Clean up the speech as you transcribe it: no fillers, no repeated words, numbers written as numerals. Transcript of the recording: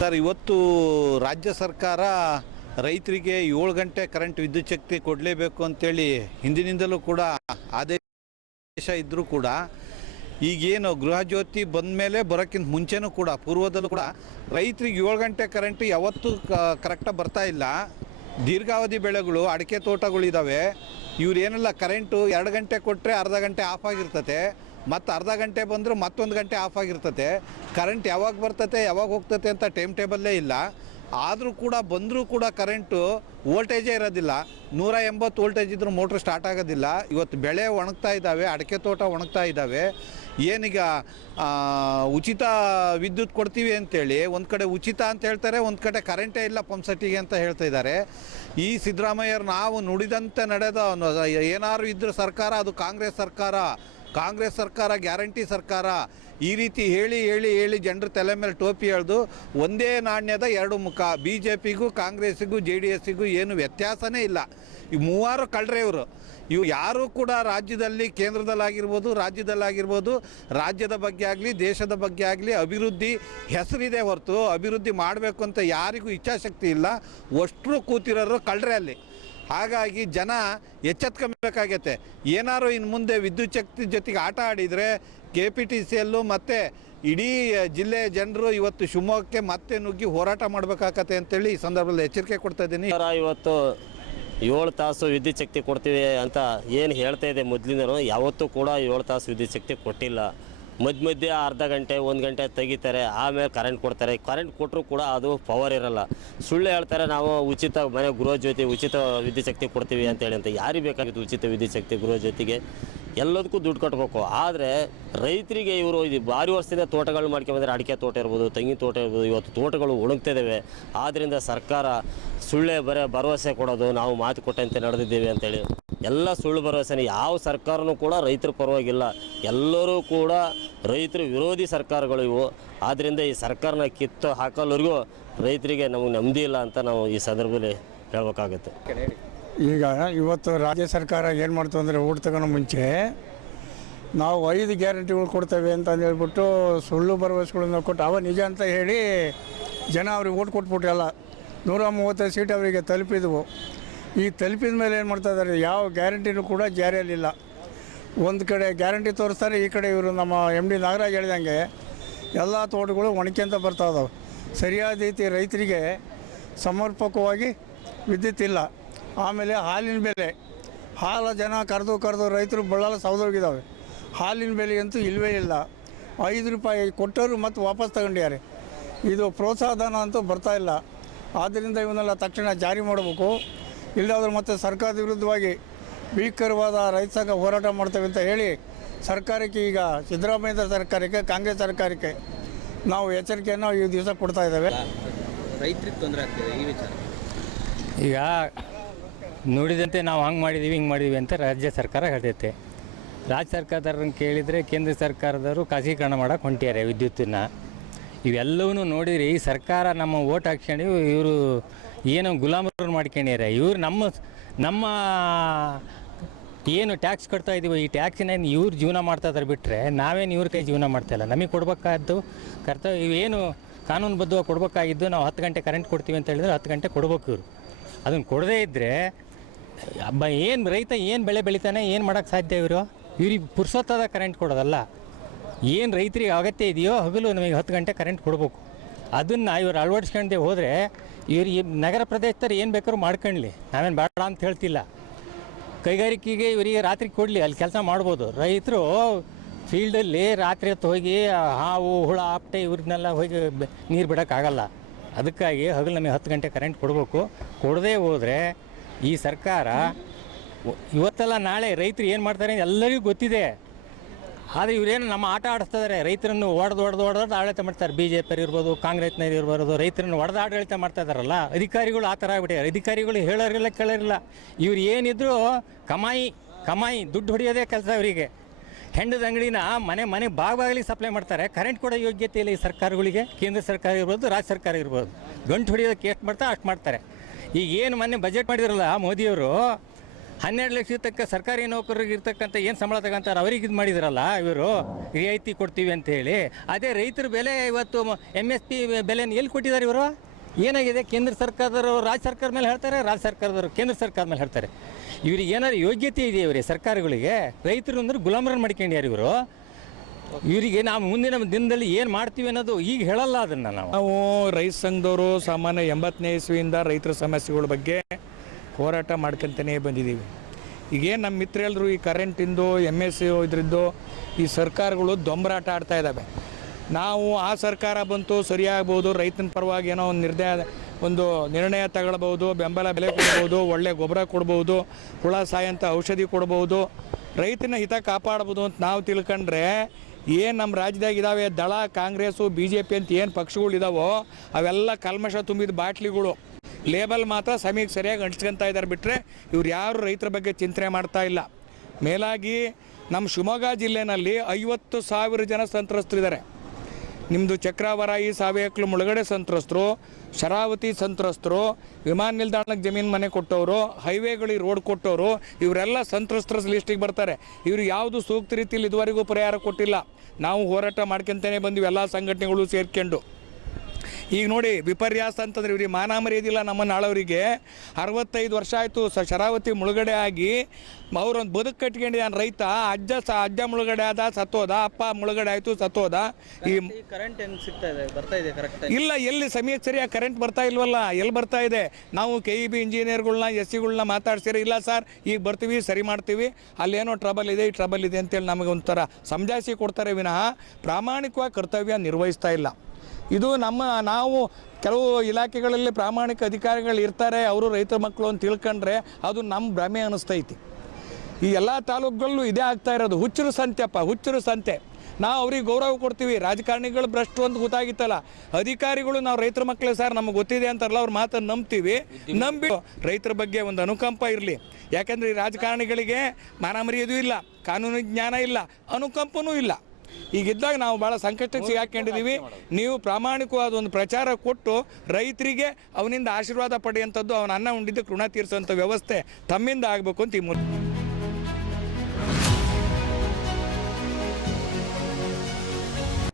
Sir, ಇವತ್ತು ರಾಜ್ಯ ಸರ್ಕಾರ ರೈತರಿಗೆ 7 ಗಂಟೆ ಕರೆಂಟ್ ವಿದ್ಯುತ್ ಶಕ್ತಿ ಕೊಡಲೇಬೇಕು ಅಂತೇಳಿ ಹಿಂದಿನಿಂದಲೂ ಕೂಡ ಆದೇಶ ಇದ್ದರೂ ಕೂಡ ಈಗೇನು ಗೃಹಜ್ಯೋತಿ ಬಂದ ಮೇಲೆ ಬರೋಕ್ಕಿಂತ ಮುಂಚೆನೂ ಕೂಡ ಪೂರ್ವದಲ್ಲೂ ಕೂಡ ರೈತರಿಗೆ 7 ಗಂಟೆ ಕರೆಂಟು ಯಾವತ್ತೂ ಕರೆಕ್ಟಾಗಿ ಬರ್ತಾ ಇಲ್ಲ. ದೀರ್ಘಾವಧಿ ಬೆಳೆಗಳು, ಅಡಿಕೆ ತೋಟಗಳಿದ್ದಾವೆ, ಇವ್ರೇನೆಲ್ಲ ಕರೆಂಟು 2 ಗಂಟೆ ಕೊಟ್ಟರೆ ಅರ್ಧ ಗಂಟೆ ಆಫ್ ಆಗಿರ್ತತೆ, ಮತ್ತು ಅರ್ಧ ಗಂಟೆ ಬಂದರೂ ಮತ್ತೊಂದು ಗಂಟೆ ಆಫ್ ಆಗಿರ್ತತೆ. ಕರೆಂಟ್ ಯಾವಾಗ ಬರ್ತತೆ ಯಾವಾಗ ಹೋಗ್ತತೆ ಅಂತ ಟೈಮ್ ಟೇಬಲ್ಲೇ ಇಲ್ಲ. ಆದರೂ ಕೂಡ ಬಂದರೂ ಕೂಡ ಕರೆಂಟು ವೋಲ್ಟೇಜೇ ಇರೋದಿಲ್ಲ. 180 ವೋಲ್ಟೇಜ್ ಇದ್ರೂ ಮೋಟ್ರ್ ಸ್ಟಾರ್ಟ್ ಆಗೋದಿಲ್ಲ. ಇವತ್ತು ಬೆಳೆ ಒಣಗ್ತಾ ಇದ್ದಾವೆ, ಅಡಿಕೆ ತೋಟ ಒಣಗ್ತಾ ಇದ್ದಾವೆ. ಏನೀಗ ಉಚಿತ ವಿದ್ಯುತ್ ಕೊಡ್ತೀವಿ ಅಂತೇಳಿ ಒಂದು ಕಡೆ ಉಚಿತ ಅಂತ ಹೇಳ್ತಾರೆ, ಒಂದು ಕಡೆ ಕರೆಂಟೇ ಇಲ್ಲ ಪಂಪ್ಸೆಟ್ಟಿಗೆ ಅಂತ ಹೇಳ್ತಾ ಇದ್ದಾರೆ. ಈ ಸಿದ್ದರಾಮಯ್ಯರು ನಾವು ನುಡಿದಂತೆ ನಡೆದ ಏನಾದ್ರು ಇದ್ದರೂ ಸರ್ಕಾರ ಅದು ಕಾಂಗ್ರೆಸ್ ಸರ್ಕಾರ ಗ್ಯಾರಂಟಿ ಸರ್ಕಾರ. ಈ ರೀತಿ ಹೇಳಿ ಜನರ ತಲೆ ಮೇಲೆ ಟೋಪಿ ಎಳೆದು ಒಂದೇ ನಾಣ್ಯದ 2 ಮುಖ. BJPಗೂ ಕಾಂಗ್ರೆಸ್ಸಿಗೂ JDSಗೂ ಏನು ವ್ಯತ್ಯಾಸನೇ ಇಲ್ಲ. ಈ 3 ಕಳ್ರೆ ಇವು ಯಾರೂ ಕೂಡ ರಾಜ್ಯದಲ್ಲಿ, ಕೇಂದ್ರದಲ್ಲಾಗಿರ್ಬೋದು, ರಾಜ್ಯದಲ್ಲಾಗಿರ್ಬೋದು, ರಾಜ್ಯದ ಬಗ್ಗೆ ಆಗಲಿ ದೇಶದ ಬಗ್ಗೆ ಆಗಲಿ ಅಭಿವೃದ್ಧಿ ಹೆಸರಿದೆ ಹೊರತು ಅಭಿವೃದ್ಧಿ ಮಾಡಬೇಕು ಅಂತ ಯಾರಿಗೂ ಇಚ್ಛಾಶಕ್ತಿ ಇಲ್ಲ. ಅಷ್ಟರು ಕೂತಿರೋರು ಕಳ್ರೆ ಅಲ್ಲಿ. ಹಾಗಾಗಿ ಜನ ಎಚ್ಚೆತ್ಕೊಬೇಕಾಗತ್ತೆ. ಏನಾರು ಇನ್ನು ಮುಂದೆ ವಿದ್ಯುತ್ ಶಕ್ತಿ ಜೊತೆಗೆ ಆಟ ಆಡಿದರೆ KPTCಯಲ್ಲೂ ಮತ್ತು ಇಡೀ ಜಿಲ್ಲೆಯ ಜನರು ಇವತ್ತು ಶಿವಮೊಗ್ಗಕ್ಕೆ ಮತ್ತೆ ನುಗ್ಗಿ ಹೋರಾಟ ಮಾಡಬೇಕಾಗತ್ತೆ ಅಂತೇಳಿ ಈ ಸಂದರ್ಭದಲ್ಲಿ ಎಚ್ಚರಿಕೆ ಕೊಡ್ತಾ ಇದ್ದೀನಿ. ಇವತ್ತು 7 ತಾಸು ವಿದ್ಯುತ್ ಶಕ್ತಿ ಕೊಡ್ತೀವಿ ಅಂತ ಏನು ಹೇಳ್ತಾ ಇದೆ ಮೊದಲಿಂದನೂ ಯಾವತ್ತೂ ಕೂಡ 7 ತಾಸು ವಿದ್ಯುತ್ ಶಕ್ತಿ ಕೊಟ್ಟಿಲ್ಲ. ಮಧ್ಯೆ ಅರ್ಧ ಗಂಟೆ 1 ಗಂಟೆ ತೆಗಿತಾರೆ, ಆಮೇಲೆ ಕರೆಂಟ್ ಕೊಡ್ತಾರೆ. ಕರೆಂಟ್ ಕೊಟ್ಟರು ಕೂಡ ಅದು ಪವರ್ ಇರೋಲ್ಲ. ಸುಳ್ಳು ಹೇಳ್ತಾರೆ, ನಾವು ಉಚಿತ ಮನೆ ಗೃಹಜ್ಯೋತಿ ಉಚಿತ ವಿದ್ಯುತ್ ಶಕ್ತಿ ಕೊಡ್ತೀವಿ ಅಂತೇಳಿ. ಯಾರಿಗೆ ಬೇಕಾಗಿತ್ತು ಉಚಿತ ವಿದ್ಯುತ್ ಶಕ್ತಿ? ಗೃಹಜ್ಯೋತಿಗೆ ಎಲ್ಲದಕ್ಕೂ ದುಡ್ಡು ಕಟ್ಟಬೇಕು. ಆದರೆ ರೈತರಿಗೆ ಇವರು ಇದು ಭಾರಿ ವರ್ಷದಿಂದ ತೋಟಗಳು ಮಾಡ್ಕೊಂಡ್ಬಂದರೆ, ಅಡಿಕೆ ತೋಟ ಇರ್ಬೋದು, ತೆಂಗಿನ ತೋಟ ಇರ್ಬೋದು, ಇವತ್ತು ತೋಟಗಳು ಒಣಗ್ತಿದ್ದಾವೆ. ಆದ್ದರಿಂದ ಸರ್ಕಾರ ಸುಳ್ಳೇ ಭರವಸೆ ಕೊಡೋದು, ನಾವು ಮಾತು ಕೊಟ್ಟಂತೆ ನಡೆದಿದ್ದೀವಿ ಅಂತೇಳಿ ಎಲ್ಲ ಸುಳ್ಳು ಭರವಸೆನೇ. ಯಾವ ಸರ್ಕಾರನೂ ಕೂಡ ರೈತರ ಪರವಾಗಿಲ್ಲ, ಎಲ್ಲರೂ ಕೂಡ ರೈತರು ವಿರೋಧಿ ಸರ್ಕಾರಗಳು ಇವು. ಆದ್ದರಿಂದ ಈ ಸರ್ಕಾರನ ಕಿತ್ತು ಹಾಕೋವರೆಗೂ ರೈತರಿಗೆ ನಮಗೆ ನೆಮ್ಮದಿ ಇಲ್ಲ ಅಂತ ನಾವು ಈ ಸಂದರ್ಭದಲ್ಲಿ ಹೇಳ್ಬೇಕಾಗುತ್ತೆ. ಈಗ ಇವತ್ತು ರಾಜ್ಯ ಸರ್ಕಾರ ಏನು ಮಾಡ್ತು ಅಂದರೆ, ಊಟ ತಗೊಳ್ಳೋ ಮುಂಚೆ ನಾವು 5 ಗ್ಯಾರಂಟಿಗಳು ಕೊಡ್ತೇವೆ ಅಂತ ಹೇಳ್ಬಿಟ್ಟು ಸುಳ್ಳು ಭರವಸೆಗಳನ್ನ ಕೊಟ್ಟು ಅವ ನಿಜ ಅಂತ ಹೇಳಿ ಜನ ಅವ್ರಿಗೆ ಓಟ್ ಕೊಟ್ಬಿಟ್ರಲ್ಲ. 135 ಸೀಟ್ ಅವರಿಗೆ ತಲುಪಿದ್ವು. ಈ ತಲುಪಿದ ಮೇಲೆ ಏನು ಮಾಡ್ತಾ ಇದ್ದಾರೆ, ಯಾವ ಗ್ಯಾರಂಟಿನೂ ಕೂಡ ಜಾರಿಯಲ್ಲಿಲ್ಲ. ಒಂದು ಕಡೆ ಗ್ಯಾರಂಟಿ ತೋರಿಸ್ತಾರೆ, ಈ ಕಡೆ ಇವರು ನಮ್ಮ MD ನಾಗರಾಜ್ ಹೇಳಿದಂಗೆ ಎಲ್ಲ ತೋಟಗಳು ಒಣಕ್ಯಂತ ಬರ್ತಾ ಇದಾವೆ. ಸರಿಯಾದ ರೀತಿ ರೈತರಿಗೆ ಸಮರ್ಪಕವಾಗಿ ವಿದ್ಯುತ್ ಇಲ್ಲ. ಆಮೇಲೆ ಹಾಲಿನ ಬೆಲೆ, ಜನ ಕರೆದು ರೈತರು ಬಳ್ಳಾಲ ಸೌದೋಗಿದ್ದಾವೆ. ಹಾಲಿನ ಬೆಲೆ ಅಂತೂ ಇಲ್ಲವೇ ಇಲ್ಲ. 5 ರೂಪಾಯಿ ಕೊಟ್ಟರು ಮತ್ತು ವಾಪಸ್ ತಗೊಂಡಿದ್ದಾರೆ. ಇದು ಪ್ರೋತ್ಸಾಹಧನ ಅಂತೂ ಬರ್ತಾ ಇಲ್ಲ. ಆದ್ದರಿಂದ ಇವನ್ನೆಲ್ಲ ತಕ್ಷಣ ಜಾರಿ ಮಾಡಬೇಕು. ಇಲ್ಲಾದರೂ ಮತ್ತೆ ಸರ್ಕಾರದ ವಿರುದ್ಧವಾಗಿ ಭೀಕರವಾದ ರೈತ ಸಂಘ ಹೋರಾಟ ಮಾಡ್ತೇವೆ ಅಂತ ಹೇಳಿ ಸರ್ಕಾರಕ್ಕೆ, ಈಗ ಸಿದ್ದರಾಮಯ್ಯ ಸರ್ಕಾರಕ್ಕೆ, ಕಾಂಗ್ರೆಸ್ ಸರ್ಕಾರಕ್ಕೆ ನಾವು ಎಚ್ಚರಿಕೆಯನ್ನು ಈ ದಿವಸ ಕೊಡ್ತಾ ಇದ್ದೇವೆ. ರೈತರಿಗೆ ತೊಂದರೆ ಆಗ್ತಿದೆ ಈ ವಿಚಾರ. ಈಗ ನೋಡಿದಂತೆ ನಾವು ಹಂಗೆ ಮಾಡಿದ್ದೀವಿ ಹಿಂಗೆ ಮಾಡಿದ್ದೀವಿ ಅಂತ ರಾಜ್ಯ ಸರ್ಕಾರ ಹೇಳ್ತೈತೆ. ರಾಜ್ಯ ಸರ್ಕಾರದವ್ರನ್ನ ಕೇಳಿದರೆ ಕೇಂದ್ರ ಸರ್ಕಾರದವರು ಖಾಸಗೀಕರಣ ಮಾಡೋಕೆ ಹೊಂಟಿದ್ದಾರೆ ವಿದ್ಯುತ್ತನ್ನು. ಇವೆಲ್ಲವೂ ನೋಡಿದರೆ ಈ ಸರ್ಕಾರ ನಮ್ಮ ಓಟ್ ಹಾಕ್ಸ್ಕೊಂಡು ಇವರು ಏನೋ ಗುಲಾಮರು ಮಾಡ್ಕೊಂಡಿದ್ದಾರೆ. ಇವರು ನಮ್ಮ ಏನು ಟ್ಯಾಕ್ಸ್ ಕಟ್ತಾ ಇದ್ದೀವಿ, ಈ ಟ್ಯಾಕ್ಸಿನ ಇವ್ರು ಜೀವನ ಮಾಡ್ತಾ ಇದ್ದಾರೆ ಬಿಟ್ಟರೆ ನಾವೇನು ಇವ್ರ ಕೈ ಜೀವನ ಮಾಡ್ತಾಯಿಲ್ಲ. ನಮಗೆ ಕೊಡಬೇಕಾದ್ದು ಕರ್ತವ್ಯ. ಇವೇನು ಕಾನೂನುಬದ್ಧವಾಗಿ ಕೊಡಬೇಕಾಗಿದ್ದು, ನಾವು 10 ಗಂಟೆ ಕರೆಂಟ್ ಕೊಡ್ತೀವಿ ಅಂತ ಹೇಳಿದ್ರೆ 10 ಗಂಟೆ ಕೊಡ್ಬೇಕು. ಇವರು ಅದನ್ನು ಕೊಡದೇ ಇದ್ದರೆ ಏನು ರೈತ ಏನು ಬೆಳೆ ಬೆಳಿತಾನೆ, ಏನು ಮಾಡೋಕ್ಕೆ ಸಾಧ್ಯ? ಇವ್ರಿಗೆ ಪುರ್ಸೊತ್ತಾದ ಕರೆಂಟ್ ಕೊಡೋದಲ್ಲ. ಏನು ರೈತರಿಗೆ ಅಗತ್ಯ ಇದೆಯೋ ಹಗಲು ನಮಗೆ 10 ಗಂಟೆ ಕರೆಂಟ್ ಕೊಡಬೇಕು. ಅದನ್ನು ಇವರು ಅಳವಡಿಸ್ಕೊಂಡೇ ಹೋದರೆ ಇವ್ರಿಗೆ ನಗರ ಪ್ರದೇಶದಲ್ಲಿ ಏನು ಬೇಕಾದ್ರೂ ಮಾಡ್ಕೊಳ್ಳಿ, ನಾವೇನು ಬೇಡ ಅಂತ ಹೇಳ್ತಿಲ್ಲ. ಕೈಗಾರಿಕೆಗೆ ಇವರಿಗೆ ರಾತ್ರಿ ಕೊಡಲಿ, ಅಲ್ಲಿ ಕೆಲಸ ಮಾಡ್ಬೋದು. ರೈತರು ಫೀಲ್ಡಲ್ಲಿ ರಾತ್ರಿ ಹೊತ್ತು ಹೋಗಿ ಹಾವು ಹುಳ ಆಪ್ಟೆ ಇವ್ರನ್ನೆಲ್ಲ ಹೋಗಿ ನೀರು ಬಿಡೋಕ್ಕಾಗಲ್ಲ. ಅದಕ್ಕಾಗಿ ಹಗಲು ನಮಗೆ 10 ಗಂಟೆ ಕರೆಂಟ್ ಕೊಡಬೇಕು. ಕೊಡದೇ ಹೋದರೆ ಈ ಸರ್ಕಾರ ಇವತ್ತೆಲ್ಲ ನಾಳೆ ರೈತರು ಏನು ಮಾಡ್ತಾರೆ ಎಲ್ಲರಿಗೂ ಗೊತ್ತಿದೆ. ಆದರೆ ಇವರೇನು ನಮ್ಮ ಆಟ ಆಡಿಸ್ತಿದ್ದಾರೆ. ರೈತರನ್ನು ಹೊಡೆದು ಆಡಳಿತ ಮಾಡ್ತಾರೆ. BJP ಇರ್ಬೋದು, ಕಾಂಗ್ರೆಸ್ನವ್ರು ಇರ್ಬೋದು, ರೈತರನ್ನು ಹೊಡೆದು ಆಡಳಿತ ಮಾಡ್ತಾ ಇದ್ದಾರಲ್ಲ. ಅಧಿಕಾರಿಗಳು ಆ ಥರ ಆಗ್ಬಿಟ್ಟಿದ್ದಾರೆ. ಅಧಿಕಾರಿಗಳು ಹೇಳೋರಿಲ್ಲ ಕೇಳೋರಿಲ್ಲ. ಇವ್ರು ಏನಿದ್ರು ಕಮಾಯಿ ದುಡ್ಡು ಹೊಡೆಯೋದೇ ಕೆಲಸ ಇವರಿಗೆ. ಹೆಂಡದ ಅಂಗಡಿನ ಮನೆ ಬಾಗಿಲಿಗೆ ಸಪ್ಲೈ ಮಾಡ್ತಾರೆ. ಕರೆಂಟ್ ಕೊಡೋ ಯೋಗ್ಯತೆ ಇಲ್ಲ ಈ ಸರ್ಕಾರಗಳಿಗೆ. ಕೇಂದ್ರ ಸರ್ಕಾರ ಇರ್ಬೋದು, ರಾಜ್ಯ ಸರ್ಕಾರ ಇರ್ಬೋದು. ಗಂಟು ಹೊಡೆಯೋದಕ್ಕೆ ಎಷ್ಟು ಮಾಡ್ತಾರೆ ಅಷ್ಟು ಮಾಡ್ತಾರೆ. ಈಗ ಏನು ಮೊನ್ನೆ ಬಜೆಟ್ ಮಾಡಿದ್ರಲ್ಲ ಮೋದಿಯವರು, 12 ಲಕ್ಷ ತಕ್ಕ ಸರ್ಕಾರಿ ನೌಕರರಿಗೆ ಇರ್ತಕ್ಕಂಥ ಏನು ಸಂಬಳ ತಗೊಂತಾರೆ ಅವ್ರಿಗೆ ಇದು ಮಾಡಿದ್ರಲ್ಲ ಇವರು ರಿಯಾಯಿತಿ ಕೊಡ್ತೀವಿ ಅಂತ ಹೇಳಿ. ಅದೇ ರೈತರ ಬೆಲೆ ಇವತ್ತು MSP ಬೆಲೆನ ಎಲ್ಲಿ ಕೊಟ್ಟಿದ್ದಾರೆ ಇವರು? ಏನಾಗಿದೆ? ಕೇಂದ್ರ ಸರ್ಕಾರದವರು ರಾಜ್ಯ ಸರ್ಕಾರ ಮೇಲೆ ಹೇಳ್ತಾರೆ, ರಾಜ್ಯ ಸರ್ಕಾರದವರು ಕೇಂದ್ರ ಸರ್ಕಾರ ಮೇಲೆ ಹೇಳ್ತಾರೆ. ಇವ್ರಿಗೆ ಏನಾದ್ರು ಯೋಗ್ಯತೆ ಇದೆಯಾ ಇವರೇ ಸರ್ಕಾರಗಳಿಗೆ? ರೈತರು ಅಂದ್ರೆ ಗುಲಾಮರನ್ನು ಮಾಡ್ಕೊಂಡ್ಯಾರ ಇವರು. ಇವರಿಗೆ ನಾವು ಮುಂದಿನ ದಿನದಲ್ಲಿ ಏನು ಮಾಡ್ತೀವಿ ಅನ್ನೋದು ಈಗ ಹೇಳಲ್ಲ ಅದನ್ನು ನಾವು ರೈತ ಸಂಘದವರು ಸಾಮಾನ್ಯ 80ನೇ ಇಸ್ವಿಯಿಂದ ರೈತರ ಸಮಸ್ಯೆಗಳ ಬಗ್ಗೆ ಹೋರಾಟ ಮಾಡ್ಕೊಂತಾನೇ ಬಂದಿದ್ದೀವಿ. ಈಗೇನು ನಮ್ಮ ಮಿತ್ರ ಎಲ್ಲರೂ ಈ ಕರೆಂಟಿಂದು MSC ಇದರದ್ದು ಈ ಸರ್ಕಾರಗಳು ದೊಂಬರಾಟ ಆಡ್ತಾ ಇದ್ದಾವೆ. ನಾವು ಆ ಸರ್ಕಾರ ಬಂತು ಸರಿಯಾಗ್ಬೋದು, ರೈತನ ಪರವಾಗಿ ಏನೋ ಒಂದು ನಿರ್ಣಯ ತಗೊಳ್ಬೋದು, ಬೆಂಬಲ ಬೆಲೆ ಕೊಡ್ಬೋದು, ಒಳ್ಳೆ ಗೊಬ್ಬರ ಕೊಡ್ಬೋದು, ಹುಳ ಸಾಯಂತ ಔಷಧಿ ಕೊಡ್ಬೋದು, ರೈತನ ಹಿತ ಕಾಪಾಡ್ಬೋದು ಅಂತ ನಾವು ತಿಳ್ಕೊಂಡ್ರೆ ಏನು ನಮ್ಮ ರಾಜ್ಯದಾಗ ಇದ್ದಾವೆ ದಳ ಕಾಂಗ್ರೆಸ್ಸು BJP ಅಂತ ಏನು ಪಕ್ಷಗಳಿದಾವೋ ಅವೆಲ್ಲ ಕಲ್ಮಶ ತುಂಬಿದ ಬಾಟ್ಲಿಗಳು. ಲೇಬಲ್ ಮಾತ್ರ ಸಮಯಕ್ಕೆ ಸರಿಯಾಗಿ ಅಂಟಿಸ್ಕೊತಾ ಇದ್ದಾರೆ ಬಿಟ್ಟರೆ ಇವ್ರು ಯಾರು ರೈತರ ಬಗ್ಗೆ ಚಿಂತನೆ ಮಾಡ್ತಾ ಇಲ್ಲ. ಮೇಲಾಗಿ ನಮ್ಮ ಶಿವಮೊಗ್ಗ ಜಿಲ್ಲೆಯಲ್ಲಿ 50,000 ಜನ ಸಂತ್ರಸ್ತರಿದ್ದಾರೆ. ನಿಮ್ಮದು ಚಕ್ರಾವರಾಯಿ ಸಾವೇಕ್ಲು ಮುಳುಗಡೆ ಸಂತ್ರಸ್ತರು, ಶರಾವತಿ ಸಂತ್ರಸ್ತರು, ವಿಮಾನ ನಿಲ್ದಾಣಕ್ಕೆ ಜಮೀನು ಮನೆ ಕೊಟ್ಟವರು, ಹೈವೇಗಳಿಗೆ ರೋಡ್ ಕೊಟ್ಟವರು, ಇವರೆಲ್ಲ ಸಂತ್ರಸ್ತರ ಲಿಸ್ಟಿಗೆ ಬರ್ತಾರೆ. ಇವರು ಯಾವುದು ಸೂಕ್ತ ರೀತಿಯಲ್ಲಿ ಇದುವರೆಗೂ ಪರಿಹಾರ ಕೊಟ್ಟಿಲ್ಲ. ನಾವು ಹೋರಾಟ ಮಾಡ್ಕೊಂತಾನೆ ಬಂದಿವಿ ಎಲ್ಲ ಸಂಘಟನೆಗಳು ಸೇರ್ಕೊಂಡು. ಈಗ ನೋಡಿ ವಿಪರ್ಯಾಸ ಅಂತಂದ್ರೆ ಇವ್ರಿಗೆ ಮಾನ ಮರ್ಯಾದಿಲ್ಲ. ನಮ್ಮ ನಾಳವರಿಗೆ 65 ವರ್ಷ ಆಯಿತು ಶರಾವತಿ ಮುಳುಗಡೆ ಆಗಿ ಅವ್ರೊಂದು ಬದುಕು ಕಟ್ಕೊಂಡಿದ್ದಾನೆ ರೈತ. ಅಜ್ಜ ಮುಳುಗಡೆ ಆದ ಸತ್ತೋದ, ಅಪ್ಪ ಮುಳುಗಡೆ ಆಯಿತು ಸತ್ತೋದ. ಈ ಕರೆಂಟ್ ಏನು ಸಿಗ್ತಾ ಇದೆ, ಬರ್ತಾ ಇದೆ ಕರೆಕ್ಟ್? ಇಲ್ಲ, ಎಲ್ಲಿ ಸಮಯಕ್ಕೆ ಸರಿಯಾಗಿ ಕರೆಂಟ್ ಬರ್ತಾ ಇಲ್ವಲ್ಲ, ಎಲ್ಲಿ ಬರ್ತಾ ಇದೆ? ನಾವು KEB ಇಂಜಿನಿಯರ್ಗಳನ್ನ SCಗಳನ್ನ ಮಾತಾಡ್ಸಿರಿ, ಇಲ್ಲ ಸರ್ ಈಗ ಬರ್ತೀವಿ ಸರಿ ಮಾಡ್ತೀವಿ, ಅಲ್ಲೇನೋ ಟ್ರಬಲ್ ಇದೆ, ಈ ಟ್ರಬಲ್ ಇದೆ ಅಂತೇಳಿ ನಮಗೆ ಒಂಥರ ಸಮಜಾಯಿಸಿ ಕೊಡ್ತಾರೆ ವಿನಃ ಪ್ರಾಮಾಣಿಕವಾಗಿ ಕರ್ತವ್ಯ ನಿರ್ವಹಿಸ್ತಾ ಇಲ್ಲ. ಇದು ನಾವು ಕೆಲವು ಇಲಾಖೆಗಳಲ್ಲಿ ಪ್ರಾಮಾಣಿಕ ಅಧಿಕಾರಿಗಳು ಇರ್ತಾರೆ, ಅವರು ರೈತರ ಮಕ್ಕಳು ಅಂತ ತಿಳ್ಕೊಂಡ್ರೆ ಅದು ನಮ್ಮ ಭ್ರಮೆ ಅನ್ನಿಸ್ತೈತಿ. ಈ ಎಲ್ಲ ತಾಲೂಕುಗಳಲ್ಲೂ ಇದೇ ಆಗ್ತಾ ಇರೋದು. ಹುಚ್ಚರು ಸಂತೆ. ನಾವು ಅವ್ರಿಗೆ ಗೌರವ ಕೊಡ್ತೀವಿ, ರಾಜಕಾರಣಿಗಳು ಭ್ರಷ್ಟು ಅಂತ ಗೊತ್ತಾಗಿತ್ತಲ್ಲ, ಅಧಿಕಾರಿಗಳು ನಾವು ರೈತರ ಮಕ್ಕಳೇ ಸರ್ ನಮಗೆ ಗೊತ್ತಿದೆ ಅಂತಾರಲ್ಲ ಅವ್ರ ಮಾತನ್ನು ನಂಬ್ತೀವಿ. ನಂಬಿ ರೈತರ ಬಗ್ಗೆ ಒಂದು ಅನುಕಂಪ ಇರಲಿ. ಯಾಕೆಂದರೆ ಈ ರಾಜಕಾರಣಿಗಳಿಗೆ ಮಾನ ಮರ್ಯಾದೆಯೂ ಇಲ್ಲ, ಕಾನೂನು ಜ್ಞಾನ ಇಲ್ಲ, ಅನುಕಂಪನೂ ಇಲ್ಲ. ಈಗಿದ್ದಾಗ ನಾವು ಭಾಳ ಸಂಕಷ್ಟಕ್ಕೆ ಸಿಗಾಕೊಂಡಿದ್ದೀವಿ. ನೀವು ಪ್ರಾಮಾಣಿಕವಾದ ಒಂದು ಪ್ರಚಾರ ಕೊಟ್ಟು ರೈತರಿಗೆ ಅವನಿಂದ ಆಶೀರ್ವಾದ ಪಡೆಯುವಂಥದ್ದು, ಅವನ ಅನ್ನ ಉಂಡಿದ್ದಕ್ಕೆ ಋಣ ತೀರಿಸುವಂಥ ವ್ಯವಸ್ಥೆ ತಮ್ಮಿಂದ ಆಗಬೇಕು ಅಂತ ಈ